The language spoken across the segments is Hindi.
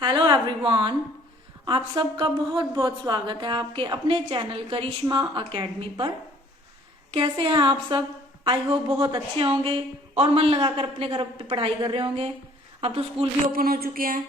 Hello everyone. आप सबका बहुत बहुत स्वागत है आपके अपने चैनल करिश्मा एकेडमी पर। कैसे हैं आप सब? आई होप बहुत अच्छे होंगे और मन लगाकर अपने घर पे पढ़ाई कर रहे होंगे। अब तो स्कूल भी ओपन हो चुके हैं,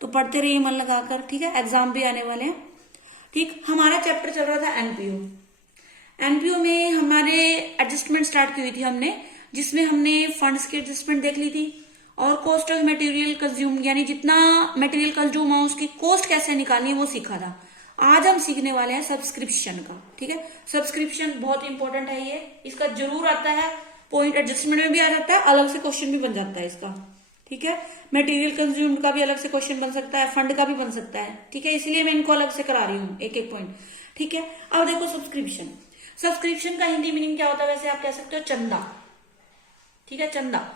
तो पढ़ते रहिए मन लगाकर, ठीक है। एग्जाम भी आने वाले हैं, ठीक। हमारा चैप्टर चल रहा था एनपीओ। एनपीओ में हमारे एडजस्टमेंट स्टार्ट की हुई थी हमने, जिसमें हमने फंड्स की एडजस्टमेंट देख ली थी और कॉस्ट ऑफ मटेरियल कंज्यूम, यानी जितना मटेरियल कंज्यूम हो उसकी कॉस्ट कैसे निकालनी है वो सीखा था। आज हम सीखने वाले हैं सब्सक्रिप्शन का, ठीक है। सब्सक्रिप्शन बहुत इंपॉर्टेंट है, ये इसका जरूर आता है, पॉइंट एडजस्टमेंट में भी आ जाता है, अलग से क्वेश्चन भी बन जाता है इसका, ठीक है। मटेरियल कंज्यूम्ड का भी अलग से क्वेश्चन बन सकता है, फंड का भी बन सकता है, ठीक है। इसलिए मैं इनको अलग से करा रही हूँ एक एक पॉइंट, ठीक है। अब देखो सब्सक्रिप्शन। सब्सक्रिप्शन का हिंदी मीनिंग क्या होता है? वैसे आप कह सकते हो चंदा, ठीक है। चंदा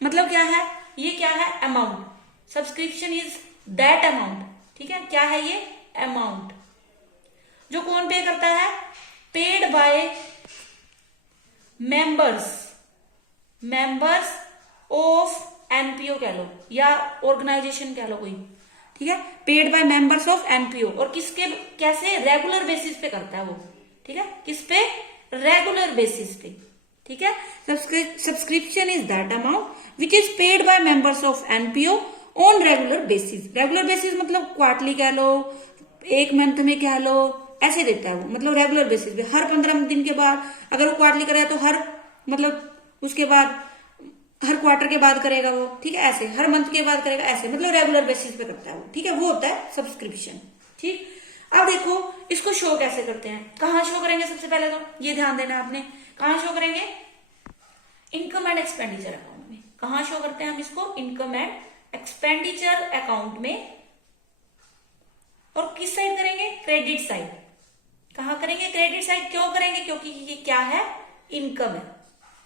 मतलब क्या है? ये क्या है? Amount. Subscription is that amount, ठीक है। क्या है ये? अमाउंट जो कौन पे करता है? Paid by members, members of NPO कह लो या ऑर्गेनाइजेशन कह लो कोई, ठीक है। Paid by members of NPO. और किसके, कैसे? रेगुलर बेसिस पे करता है वो, ठीक है। किस पे? रेगुलर बेसिस पे, ठीक है। Subscription is that amount which is paid by members of NPO on regular basis. Regular basis मतलब क्वार्टरली कह लो, एक मंथ में कह लो, ऐसे देता है वो, मतलब रेगुलर बेसिस पे। हर 15 दिन के बाद, अगर वो क्वार्टरली करेगा तो हर, मतलब उसके बाद हर क्वार्टर के बाद करेगा वो, ठीक है। ऐसे हर मंथ के बाद करेगा, ऐसे मतलब रेगुलर बेसिस पे करता है वो, ठीक है। वो होता है सब्सक्रिप्शन, ठीक। अब देखो इसको शो कैसे करते हैं, कहाँ शो करेंगे? सबसे पहले तो ये ध्यान देना आपने, कहाँ शो करेंगे? इनकम एंड एक्सपेंडिचर अकाउंट में। कहाँ शो करते हैं हम इसको? इनकम एंड एक्सपेंडिचर अकाउंट में। और किस साइड करेंगे? Credit side. कहाँ करेंगे? Credit side. क्यों करेंगे? क्योंकि ये क्या है? इनकम है,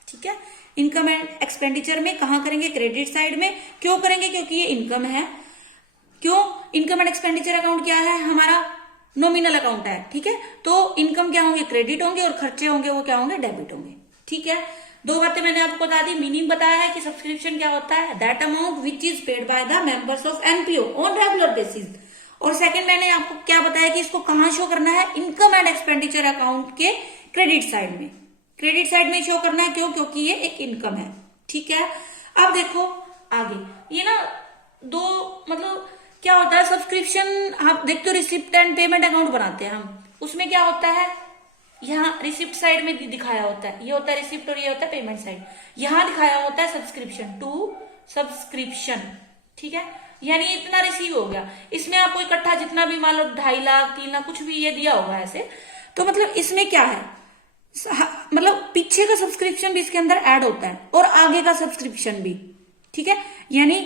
ठीक है। इनकम एंड एक्सपेंडिचर में कहाँ करेंगे? क्रेडिट साइड में। क्यों करेंगे? क्योंकि ये इनकम है। क्यों? इनकम एंड एक्सपेंडिचर अकाउंट क्या है? हमारा नॉमिनल अकाउंट है, ठीक है। तो इनकम क्या होंगे? क्रेडिट होंगे, और खर्चे होंगे वो क्या होंगे? डेबिट होंगे, ठीक है। दो बातें मैंने आपको बता दी। मीनिंग बताया है कि सब्सक्रिप्शन क्या होता है? That amount which is paid by the members of NPO on regular basis. और सेकंड मैंने आपको क्या बताया कि इसको कहां शो करना है? इनकम एंड एक्सपेंडिचर अकाउंट के क्रेडिट साइड में। क्रेडिट साइड में शो करना है, क्यों? क्योंकि ये एक इनकम है, ठीक है। अब देखो आगे, ये ना दो, मतलब क्या होता है सब्सक्रिप्शन, आप देखते हो रिसिप्ट एंड पेमेंट अकाउंट बनाते हैं हम, उसमें क्या होता है? यहाँ रिसिप्ट साइड में दिखाया होता है, ये होता है रिसिप्ट और ये होता है पेमेंट साइड। यहाँ दिखाया होता है सब्सक्रिप्शन टू सब्सक्रिप्शन, ठीक है। यानी इतना रिसीव हो गया, इसमें आपको इकट्ठा जितना भी मान लो 2.5 लाख 3 लाख कुछ भी ये दिया होगा ऐसे, तो मतलब इसमें क्या है? मतलब पीछे का सब्सक्रिप्शन भी इसके अंदर ऐड होता है और आगे का सब्सक्रिप्शन भी, ठीक है। यानी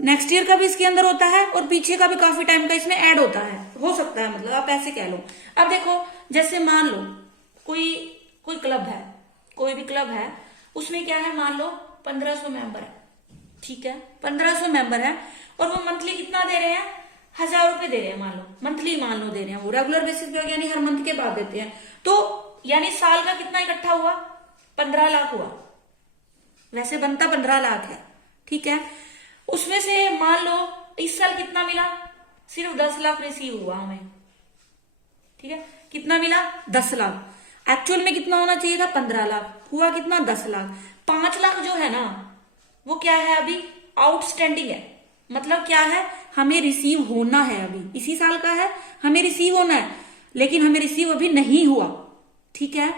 नेक्स्ट ईयर का भी इसके अंदर होता है और पीछे का भी काफी टाइम का इसमें ऐड होता है, हो सकता है, मतलब आप ऐसे कह लो। अब देखो जैसे मान लो कोई कोई क्लब है, कोई भी क्लब है, उसमें क्या है? मान लो 1500 मेंबर है, ठीक है। 1500 मेंबर है और वो मंथली कितना दे रहे हैं? 1000 रुपए दे रहे हैं, मान लो मंथली, मान लो दे रहे हैं वो रेगुलर बेसिस पे, यानी हर मंथ के बाद देते हैं। तो यानी साल का कितना इकट्ठा हुआ? 15 लाख हुआ। वैसे बनता 15 लाख है, ठीक है। उसमें से मान लो इस साल कितना मिला? सिर्फ 10 लाख रिसीव हुआ हमें, ठीक है। कितना मिला? 10 लाख। एक्चुअल में कितना होना चाहिए था? 15 लाख। हुआ कितना? 10 लाख। 5 लाख जो है ना, वो क्या है? अभी आउटस्टैंडिंग है। मतलब क्या है? हमें रिसीव होना है, अभी इसी साल का है, हमें रिसीव होना है, लेकिन हमें रिसीव अभी नहीं हुआ, ठीक है।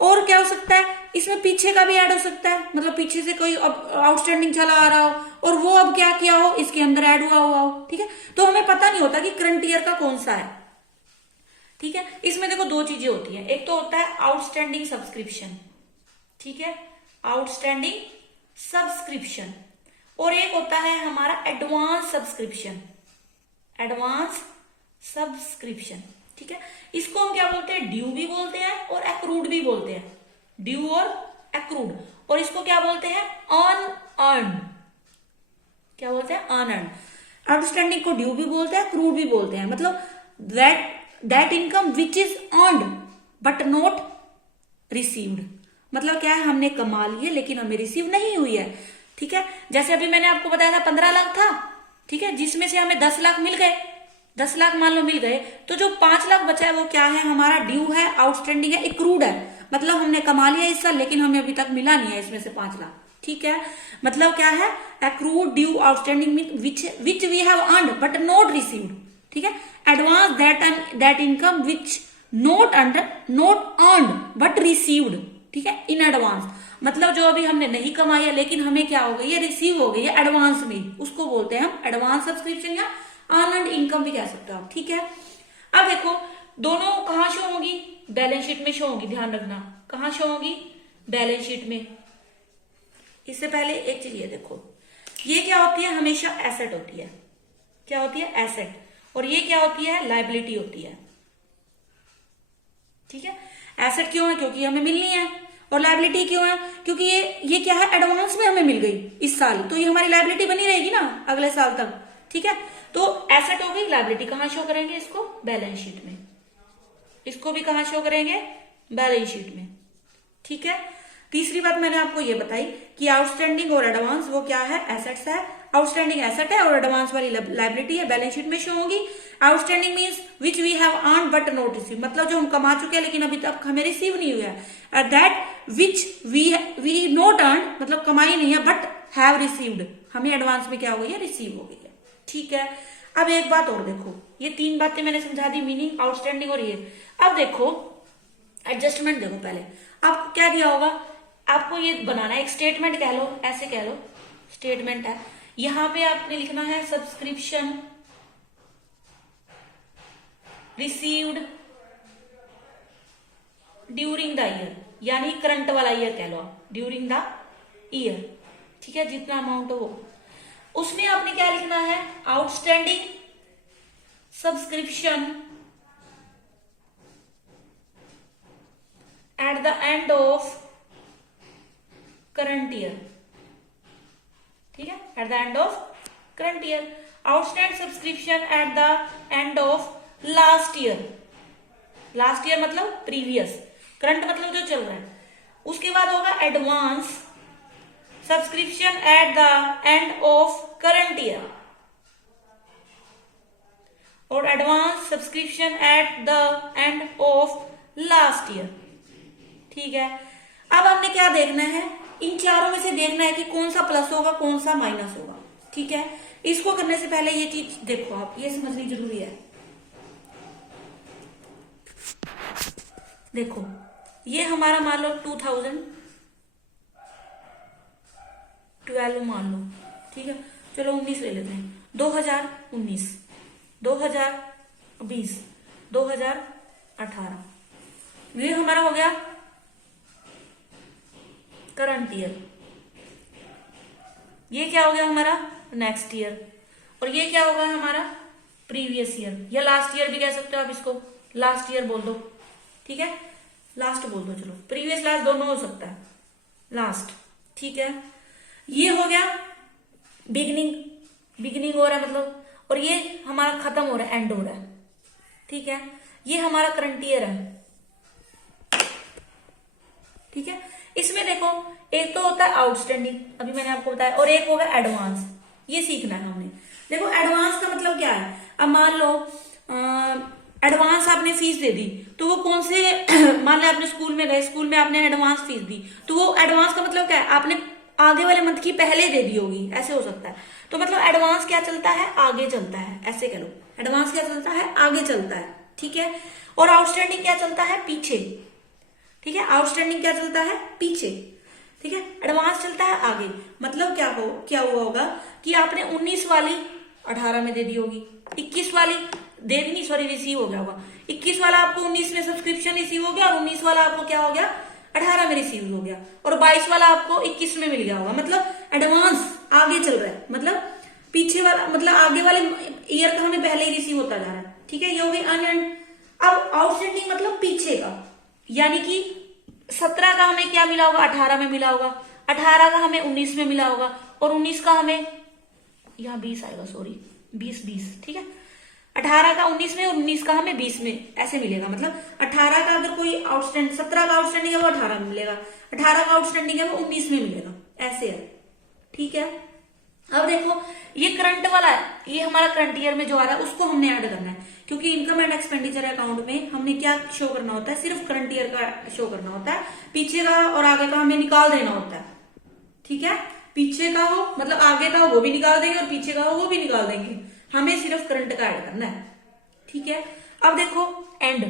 और क्या हो सकता है? इसमें पीछे का भी ऐड हो सकता है, मतलब पीछे से कोई आउटस्टैंडिंग चला आ रहा हो और वो अब क्या किया हो, इसके अंदर ऐड हुआ हो, ठीक है। तो हमें पता नहीं होता कि करंट ईयर का कौन सा है, ठीक है। इसमें देखो दो चीजें होती हैं, एक तो होता है आउटस्टैंडिंग सब्सक्रिप्शन, ठीक है, आउटस्टैंडिंग सब्सक्रिप्शन, और एक होता है हमारा एडवांस सब्सक्रिप्शन, एडवांस सब्सक्रिप्शन, ठीक है। इसको हम क्या बोलते हैं? ड्यू भी बोलते हैं और एक्रूड भी बोलते हैं, ड्यू और एक्रूड। और इसको क्या बोलते हैं? अनअर्न्ड। क्या बोलते हैं? अनअर्न्ड। आउटस्टैंडिंग को ड्यू भी बोलते हैं, एक्रूड भी बोलते हैं, मतलब that income which is earned but not received. मतलब क्या है? हमने कमा ली है लेकिन हमें रिसीव नहीं हुई है, ठीक है। जैसे अभी मैंने आपको बताया था 15 लाख था, ठीक है, जिसमें से हमें 10 लाख मिल गए, 10 लाख मान लो मिल गए, तो जो 5 लाख बचा है वो क्या है, हमारा ड्यू है, आउटस्टैंडिंग है, एक्रूड है, मतलब हमने कमा लिया इस साल लेकिन हमें अभी तक मिला नहीं है इसमें से 5 लाख। ठीक है, मतलब क्या है, accrued due outstanding which we have earned but not received. ठीक है, advance that income which not earned but received. ठीक है, इन एडवांस, मतलब जो अभी हमने नहीं कमाई है लेकिन हमें क्या हो गई है, रिसीव हो गई है एडवांस में, उसको बोलते हैं हम एडवांस सब्सक्रिप्शन या अर्न्ड इनकम भी कह सकते हो आप। ठीक है, अब देखो दोनों कहां शो होंगी, बैलेंस शीट में शो होंगी, ध्यान रखना कहां शो होंगी, बैलेंस शीट में। इससे पहले एक चीज ये देखो, ये क्या होती है, हमेशा एसेट होती है, क्या होती है, एसेट, और ये क्या होती है, लायबिलिटी होती है। ठीक है, एसेट क्यों है, क्योंकि हमें मिलनी है, और लायबिलिटी क्यों है, क्योंकि ये क्या है, एडवांस में हमें मिल गई इस साल, तो ये हमारी लायबिलिटी बनी रहेगी ना अगले साल तक। ठीक है, तो एसेट हो गई, लायबिलिटी कहां शो करेंगे, इसको बैलेंस शीट में, इसको भी कहां शो करेंगे, बैलेंस शीट में। ठीक है, तीसरी बात मैंने आपको ये बताई कि आउटस्टैंडिंग और एडवांस वो क्या है, एसेट्स है, आउटस्टैंडिंग एसेट है और एडवांस वाली लायबिलिटी है, बैलेंस शीट में शो होगी। Outstanding means which we have earned but not receive, मतलब जो हम कमा चुके हैं लेकिन अभी तक हमें रिसीव नहीं हुआ है। That which we not earn, मतलब कमाई नहीं है, बट हैव रिसीव्ड, हमें एडवांस में क्या हो गई है, रिसीव हो गई है। ठीक है, अब एक बात और देखो, ये 3 बातें मैंने समझा दी, मीनिंग, आउटस्टैंडिंग और ये। अब देखो एडजस्टमेंट, देखो पहले आपको क्या दिया होगा, आपको ये बनाना है, एक स्टेटमेंट कह लो, ऐसे कह लो, स्टेटमेंट है, यहां पे आपने लिखना है subscription received during the year, यानी करंट वाला ईयर कह लो आप, ड्यूरिंग द ईयर। ठीक है, जितना अमाउंट हो वो, उसमें आपने क्या लिखना है, outstanding subscription at the end of current year. ठीक है, at the end of current year, outstand subscription at the end of last year, last year मतलब प्रीवियस, करंट मतलब जो चल रहा है। उसके बाद होगा advance subscription at the end of current year और advance subscription at the end of last year. ठीक है, अब हमने क्या देखना है, इन चारों में से देखना है कि कौन सा प्लस होगा कौन सा माइनस होगा। ठीक है, इसको करने से पहले ये चीज देखो, आप ये समझनी जरूरी है। देखो ये हमारा मान लो 2012 मान लो, ठीक है, चलो 19 ले लेते हैं, 2019, 2020, 2018, ये हमारा हो गया करंट ईयर। ये क्या हो गया हमारा नेक्स्ट ईयर, और ये क्या होगा हमारा प्रीवियस ईयर, या लास्ट ईयर भी कह सकते हो आप, इसको लास्ट ईयर बोल दो। ठीक है, लास्ट बोल दो, चलो प्रीवियस लास्ट दोनों हो सकता है, लास्ट। ठीक है, ये हो गया बिगिनिंग हो रहा है मतलब, और ये हमारा खत्म हो रहा है, एंड हो रहा है। ठीक है, ये हमारा करंट ईयर है। ठीक है, इसमें देखो एक तो होता है आउटस्टैंडिंग, अभी मैंने आपको बताया, और एक होगा एडवांस, ये सीखना है हमने। देखो एडवांस का मतलब क्या है, अब मान लो एडवांस आपने फीस दे दी, तो वो कौन से मान लो आपने स्कूल में गए, स्कूल में आपने एडवांस फीस दी, तो वो एडवांस का मतलब क्या है, आपने आगे वाले मंथ की पहले दे दी होगी, ऐसे हो सकता है। तो मतलब एडवांस क्या चलता है, आगे चलता है, ऐसे कह लो, एडवांस क्या चलता है, आगे चलता है। ठीक है, और आउटस्टैंडिंग क्या चलता है, पीछे। ठीक है, आउटस्टैंडिंग क्या चलता है, पीछे। ठीक है, एडवांस चलता है आगे, मतलब क्या हुआ होगा कि आपने 19 वाली 18 में दे दी होगी, 21 वाली दे दी नहीं, सॉरी रिसीव हो गया होगा, 21 वाला आपको 19 में सब्सक्रिप्शन रिसीव हो गया, और 19 वाला आपको क्या हो गया, 18 में रिसीव हो गया, और 22 वाला आपको 21 में मिल गया होगा। मतलब एडवांस आगे चल रहा है, मतलब पीछे वाला मतलब आगे वाले ईयर का हमें पहले ही रिसीव होता जा रहा है। ठीक है, ये हो गई अनएंड। अब आउटस्टैंडिंग मतलब पीछे का, यानी कि 17 का हमें क्या मिला होगा, 18 में मिला होगा, 18 का हमें 19 में मिला होगा, और 19 का हमें यहाँ 20 आएगा, सॉरी 20। ठीक है, 18 का 19 में और 19 का हमें 20 में ऐसे मिलेगा। मतलब 18 का अगर कोई आउटस्टैंडिंग, 17 का आउटस्टैंडिंग है वो 18 में मिलेगा, 18 का आउटस्टैंडिंग है वो 19 में मिलेगा, ऐसे है। ठीक है, अब देखो ये करंट वाला है, ये हमारा करंट ईयर में जो आ रहा है उसको हमने ऐड करना है, क्योंकि इनकम एंड एक्सपेंडिचर अकाउंट में हमने क्या शो करना होता है, सिर्फ करंट ईयर का शो करना होता है, पीछे का और आगे का हमें निकाल देना होता है। ठीक है, पीछे का हो मतलब आगे का हो वो भी निकाल देंगे और पीछे का हो वो भी निकाल देंगे, हमें सिर्फ करंट का ऐड करना है। ठीक है, अब देखो एंड,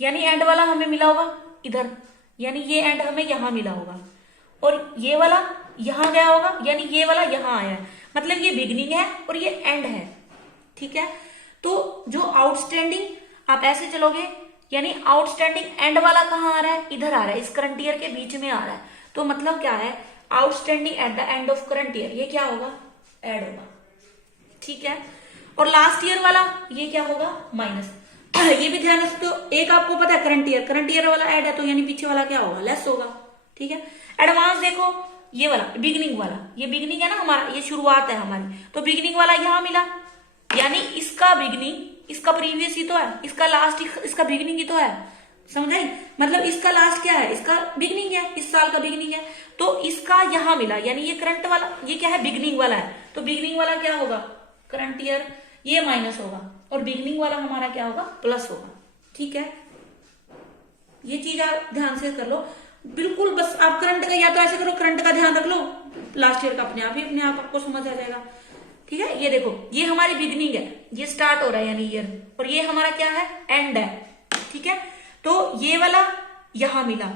यानी एंड वाला हमें मिला होगा इधर, यानी ये एंड हमें यहां मिला होगा, और ये वाला यहां गया होगा, यानी ये वाला यहां आया है, मतलब ये बिगनिंग है और ये एंड है। ठीक है, तो जो आउटस्टैंडिंग आप ऐसे चलोगे, यानी आउटस्टैंडिंग एंड वाला कहाँ आ रहा है, इधर आ रहा है, इस करंट ईयर के बीच में आ रहा है, तो मतलब क्या है, outstanding at the end of current year, ये क्या होगा, ऐड होगा। ठीक है, और लास्ट ईयर वाला ये क्या होगा, माइनस। ये भी ध्यान रखते हो, एक आपको पता है करंट ईयर वाला ऐड है, तो यानी पीछे वाला क्या होगा, लेस होगा। ठीक है, एडवांस देखो ये वाला बिगिनिंग वाला, ये बिगिनिंग है ना हमारा, ये शुरुआत है हमारी, तो बिगिनिंग वाला यहां मिला, यानी इसका बिगिनिंग इसका प्रीवियस ही तो है, इसका लास्ट इसका बिगिनिंग ही तो है, समझ आई, मतलब इसका लास्ट क्या है, इसका बिगिनिंग है, इस साल का बिगिनिंग है, तो इसका यहां मिला, यानी ये करंट वाला ये क्या है, बिगिनिंग वाला है, तो बिगिनिंग वाला क्या होगा, करंट ईयर, ये माइनस होगा, और बिगिनिंग वाला हमारा क्या होगा, प्लस होगा। ठीक है, ये चीज आप ध्यान से कर लो, बिल्कुल बस आप करंट का या तो ऐसे करो, करंट का ध्यान रख लो, लास्ट ईयर का अपने आप आपको समझ आ जाएगा। ठीक है, ये देखो ये हमारी बिगिनिंग है, ये स्टार्ट हो रहा है यानी ईयर, और ये हमारा क्या है, एंड है। ठीक है, तो ये वाला यहां मिला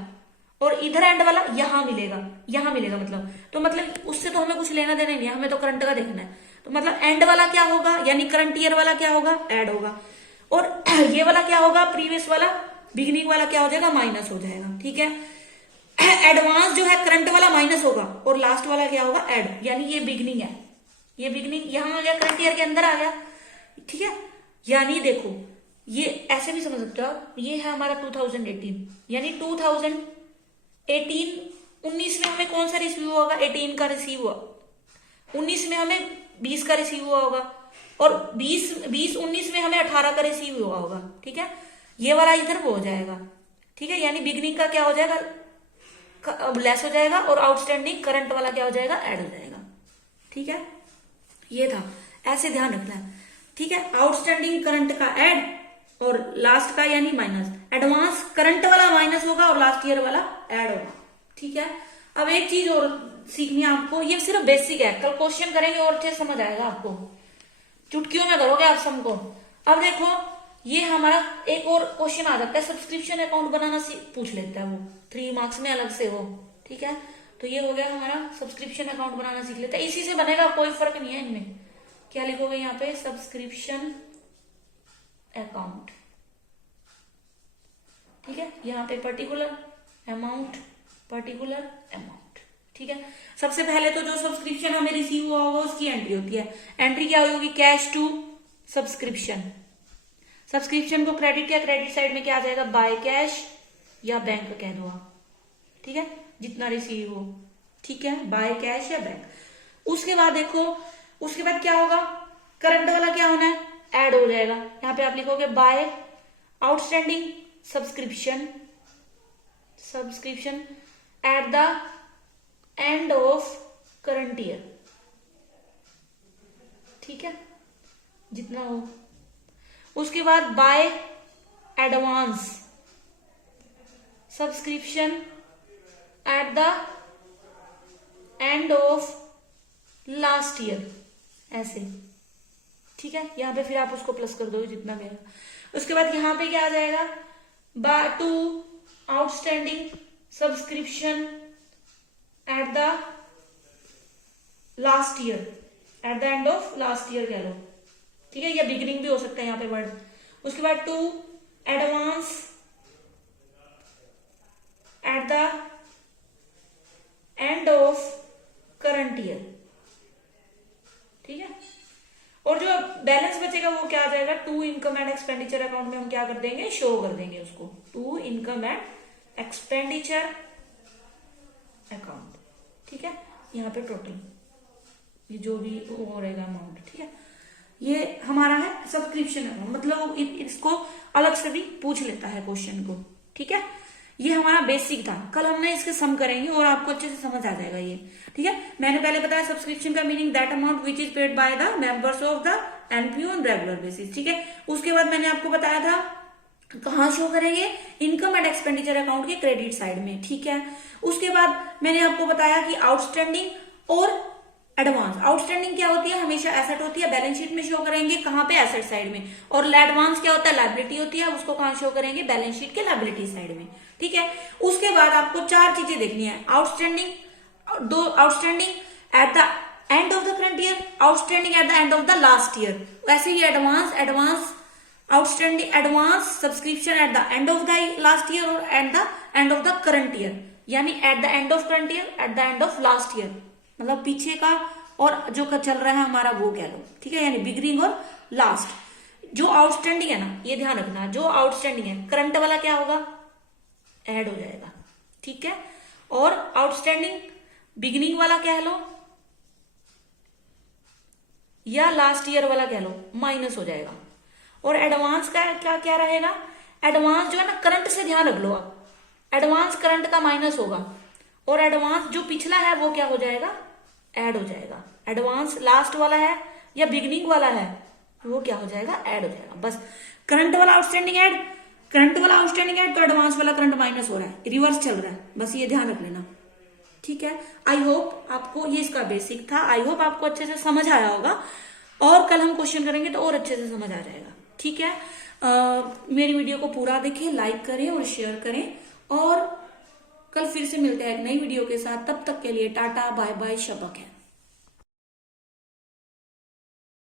और इधर एंड वाला यहां मिलेगा मतलब, तो मतलब उससे तो हमें कुछ लेना देना नहीं है, हमें तो करंट का देखना है, तो मतलब एंड वाला क्या होगा, यानी करंट ईयर वाला क्या होगा, ऐड होगा, और ये वाला क्या होगा, प्रीवियस वाला बिगिनिंग वाला क्या हो जाएगा, माइनस हो जाएगा। ठीक है, एडवांस जो है करंट वाला माइनस होगा और लास्ट वाला क्या होगा, ऐड, यानी ये बिगिनिंग है, ये बिगिनिंग यहां आ गया, करंट ईयर के अंदर आ गया। ठीक है, यानी देखो ये ऐसे भी समझ सकते हो आप, ये है हमारा 2018, यानी 2018 19 में हमें कौन सा रिसीव हुआ होगा, 18 का रिसीव हुआ, 19 में हमें 20 का रिसीव हुआ होगा, और 19 में हमें 18 का रिसीव हुआ होगा। ठीक है, ये वाला इधर वो हो जाएगा। ठीक है, यानी बिगिनिंग का क्या हो जाएगा, लेस हो जाएगा, और आउटस्टैंडिंग करंट वाला क्या हो जाएगा, ऐड हो जाएगा। ठीक है, ये था, ऐसे ध्यान रखना है। ठीक है, आउटस्टैंडिंग करंट का ऐड और लास्ट का यानी माइनस, एडवांस करंट वाला माइनस होगा और लास्ट ईयर वाला ऐड होगा। ठीक है, अब एक चीज और सीखनी है आपको, ये सिर्फ बेसिक है, कल क्वेश्चन करेंगे और अच्छे समझ आएगा आपको, चुटकियों में करोगे आप सबको। अब देखो ये हमारा एक और क्वेश्चन आ जाता है, सब्सक्रिप्शन अकाउंट बनाना पूछ लेता है वो 3 मार्क्स में अलग से वो। ठीक है, तो ये हो गया हमारा सब्सक्रिप्शन अकाउंट बनाना सीख लेता है, इसी से बनेगा, कोई फर्क नहीं है इनमें। क्या लिखोगे यहाँ पे, सब्सक्रिप्शन अकाउंट। ठीक है, यहाँ पे पर्टिकुलर अमाउंट। ठीक है, सबसे पहले तो जो सब्सक्रिप्शन हमें रिसीव हुआ होगा उसकी एंट्री होती है, एंट्री क्या होगी, कैश टू सब्सक्रिप्शन। सब्सक्रिप्शन को क्रेडिट या क्रेडिट साइड में क्या आ जाएगा, बाय कैश या बैंक कह दो आप। ठीक है, जितना रिसीव हो। ठीक है, बाय कैश या बैंक। उसके बाद देखो, उसके बाद क्या होगा, करंट वाला क्या होना है, ऐड हो जाएगा, यहां पे आप लिखोगे by outstanding subscription at the end of current year. ठीक है, जितना हो। उसके बाद by advance subscription at the end of last year, ऐसे। ठीक है, यहां पे फिर आप उसको प्लस कर दोगे जितना गया। उसके बाद यहां पे क्या आ जाएगा, by two outstanding subscription at the last year, at the end of last year कह लो। ठीक है, या बिगिनिंग भी हो सकता है यहाँ पे वर्ड। उसके बाद to advance at the end of current year. ठीक है, और जो बैलेंस बचेगा वो क्या आ जाएगा, to income and expenditure account में हम क्या कर देंगे, शो कर देंगे उसको, to income and expenditure account. ठीक है, यहाँ पे टोटल ये जो भी हो रहेगा अमाउंट। ठीक है, ये हमारा है सब्सक्रिप्शन अकाउंट, मतलब इसको अलग से भी पूछ लेता है क्वेश्चन को। ठीक है, ये हमारा बेसिक था। कल हम ना इसके सम करेंगे और आपको अच्छे से समझ आ जाएगा ये, ठीक है। मैंने पहले बताया सब्सक्रिप्शन का meaning that amount which is paid by the members of the NPO on regular basis, ठीक है। उसके बाद मैंने आपको बताया था कहाँ शो करेंगे, इनकम एंड एक्सपेंडिचर अकाउंट के क्रेडिट साइड में, ठीक है। उसके बाद मैंने आपको बताया कि आउटस्टैंडिंग और एडवांस। आउटस्टैंडिंग क्या होती है, हमेशा एसेट होती है, बैलेंस शीट में शो करेंगे, कहाँ पे, एसेट साइड में। और एडवांस क्या होता है, लायबिलिटी होती है, उसको कहाँ शो करेंगे, बैलेंस शीट के लायबिलिटी साइड में, ठीक है। उसके बाद आपको 4 चीजें देखनी है, outstanding, outstanding at the end of the current year, outstanding at the end of the last year. वैसे ही advance outstanding, advance subscription at the end of the last year और at the end of the current year, यानी at the end of current year, at the end of last year, मतलब पीछे का और जो का चल रहा है हमारा वो कह लो, ठीक है, यानी बिगिनिंग और लास्ट। जो आउटस्टैंडिंग है ना, ये ध्यान रखना, जो आउटस्टैंडिंग है करंट वाला क्या होगा, ऐड हो जाएगा, ठीक है। और आउटस्टैंडिंग बिगिनिंग वाला कह लो या लास्ट ईयर वाला कह लो, माइनस हो जाएगा। और एडवांस का क्या क्या रहेगा, एडवांस जो है ना करंट से ध्यान रख लो आप, एडवांस करंट का माइनस होगा और एडवांस जो पिछला है वो क्या हो जाएगा, ऐड हो जाएगा। एडवांस लास्ट वाला है या बिगिनिंग वाला है वो क्या हो जाएगा, ऐड हो जाएगा। बस करंट वाला आउटस्टैंडिंग ऐड, करंट वाला आउटस्टैंडिंग ऐड, तो एडवांस वाला करंट माइनस हो रहा है, रिवर्स चल रहा है, बस ये ध्यान रख लेना, ठीक है। आई होप आपको ये इसका बेसिक था, आई होप आपको अच्छे से समझ आया होगा और कल हम क्वेश्चन करेंगे तो और अच्छे से समझ आ जाएगा, ठीक है। मेरी वीडियो को पूरा देखें, लाइक करें और शेयर करें और कल फिर से मिलते हैं एक नई वीडियो के साथ। तब तक के लिए टाटा बाय बाय, शब्बा खैर।